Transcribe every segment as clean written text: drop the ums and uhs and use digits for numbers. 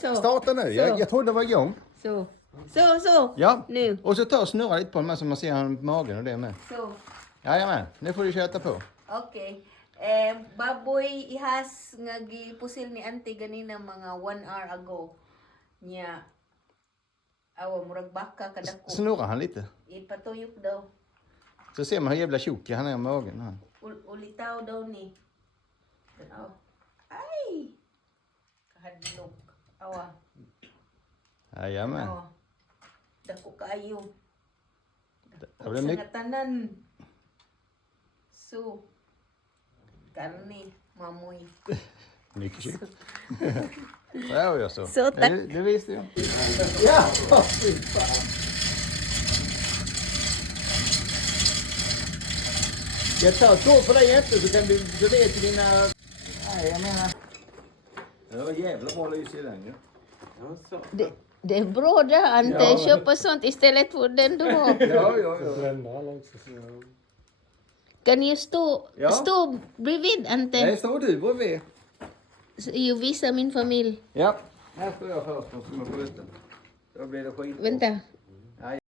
Så. Starta nu. Jag trodde det var igång. Så. Ja. Nu. Och så ta och snurra lite på den med så man ser han magen och det med. Så. Jajamän, nu får du köta på. Okay. Baboy ihas nga gipusil ni auntie ganina mga 1 hour ago. Nya. Awa, murag baka kadako. Snurrar han lite. Ipatuyok daw. Så ser man hur jävla tjock han är i magen. Han. Ulitaw daw ni. Aw. Ay! Kahadlok. Awa. Jajamän. Awa. Dako kaayo. Det blir mycket. Tanan. Så. Karne, mamoy. Mycket kött. Ja, jag så. Så tack. Det visste jag. Ja, fy fan. Jag tar två på dig efter så kan du vet dina... Nej, jag menar... Det var jävla bra lys i den ju. Det är bra det, Ante. Ja. Köpa sånt istället för den du har. Ja. Kan you stå Ja. bredvid, Ante? Nej, står du bredvid? You visa min familj. Ja. Här står jag först och ska sköta. Då blir det skit. Vänta. Nej.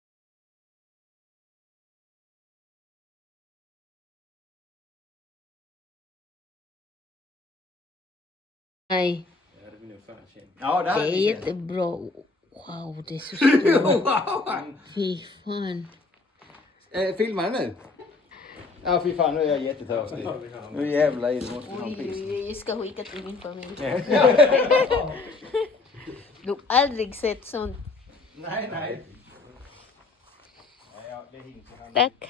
Nej, Ja, det det här är är jättebra. Wow, det är så stort. Wow. Fy fan. Filmar nu? Ja, fy fan, nu är jag jättetörstig. Nu jävlar i det, måste ha en piss. Jag ska skicka till min familj. Du har aldrig sett sånt. Nej. Tack.